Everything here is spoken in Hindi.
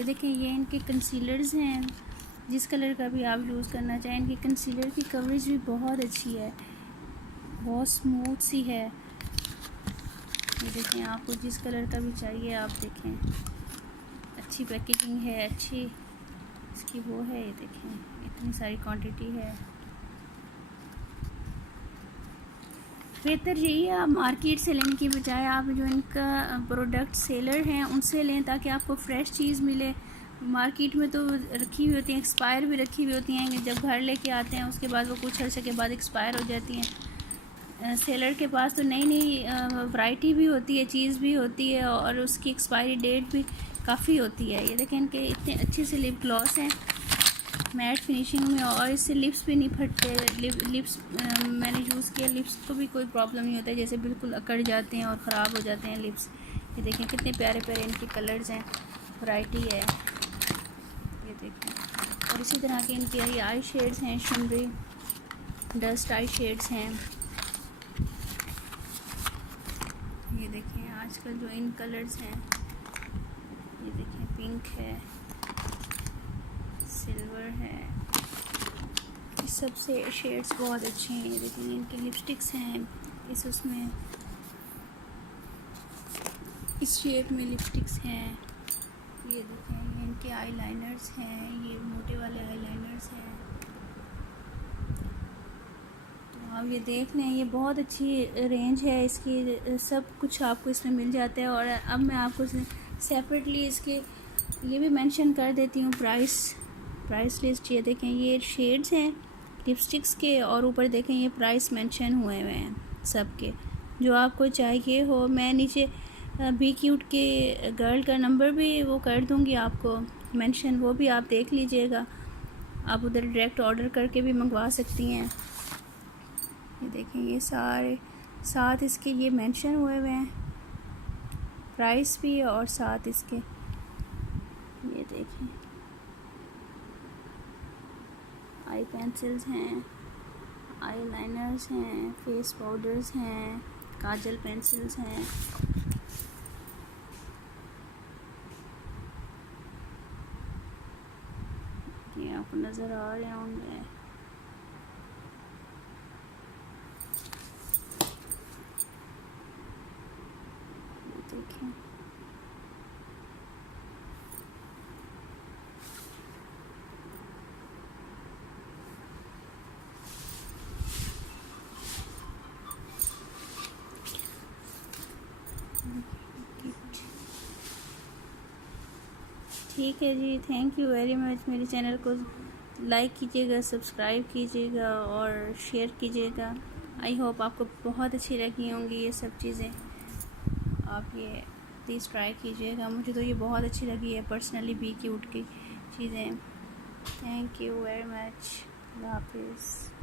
ये देखें, ये इनके कंसीलर्स हैं, जिस कलर का भी आप यूज़ करना चाहें। इनकी कंसीलर की कवरेज भी बहुत अच्छी है, बहुत स्मूथ सी है। ये देखें, आपको जिस कलर का भी चाहिए आप देखें, अच्छी पैकेजिंग है, अच्छी इसकी वो है। ये देखें, इतनी सारी क्वांटिटी है। बेहतर यही है, आप मार्केट से लेने की बजाय आप जो इनका प्रोडक्ट सेलर हैं उनसे लें, ताकि आपको फ़्रेश चीज़ मिले। मार्केट में तो रखी हुई होती हैं, एक्सपायर भी रखी हुई होती हैं, जब घर लेके आते हैं उसके बाद वो कुछ अर्से के बाद एक्सपायर हो जाती हैं। सेलर के पास तो नई नई वैरायटी भी होती है, चीज़ भी होती है, और उसकी एक्सपायरी डेट भी काफ़ी होती है। ये देखें, इनके इतने अच्छे से लिप ग्लॉस हैं, मैट फिनिशिंग में, और इससे लिप्स भी नहीं फटते। लिप्स मैंने यूज़ किया, लिप्स को भी कोई प्रॉब्लम नहीं होता है, जैसे बिल्कुल अकड़ जाते हैं और ख़राब हो जाते हैं लिप्स। ये देखें, कितने प्यारे प्यारे इनके कलर्स हैं, वैरायटी है। ये देखें, और इसी तरह के इनके ये आई शेड्स हैं, शिमरी डस्ट आई शेड्स हैं। ये देखें, आजकल जो इन कलर्स हैं, ये देखें, पिंक है, सिल्वर है, इस सबसे शेड्स बहुत अच्छे हैं। ये देखिए, इनके लिपस्टिक्स हैं, उसमें इस शेप में लिपस्टिक्स हैं। ये देखें, ये इनके आई लाइनर्स हैं, ये मोटे वाले आई लाइनर्स हैं। तो आप ये देख लें, ये बहुत अच्छी रेंज है इसकी, सब कुछ आपको इसमें मिल जाता है। और अब मैं आपको सेपरेटली इसके ये भी मेंशन कर देती हूँ प्राइस लिस्ट। ये देखें, ये शेड्स हैं लिपस्टिक्स के, और ऊपर देखें ये प्राइस मेंशन हुए हुए हैं सबके, जो आपको चाहिए हो। मैं नीचे बी क्यूट के गर्ल का नंबर भी वो कर दूँगी आपको मेंशन, वो भी आप देख लीजिएगा। आप उधर डायरेक्ट ऑर्डर करके भी मंगवा सकती हैं। ये देखें, ये सारे साथ इसके ये मेंशन हुए हुए हैं, प्राइस भी, और साथ इसके ये देखें, आई पेंसिल्स हैं, आई लाइनर्स हैं, फेस पाउडर्स हैं, काजल पेंसिल्स हैं। ये आपको नज़र आ रहे होंगे। देखें, ठीक है जी, थैंक यू वेरी मच। मेरे चैनल को लाइक कीजिएगा, सब्सक्राइब कीजिएगा और शेयर कीजिएगा। आई होप आपको बहुत अच्छी लगी होंगी ये सब चीज़ें। आप ये प्लीज़ ट्राई कीजिएगा, मुझे तो ये बहुत अच्छी लगी है पर्सनली, बी क्यूट की चीज़ें। Thank you very much. अल्लाह हाफिज़।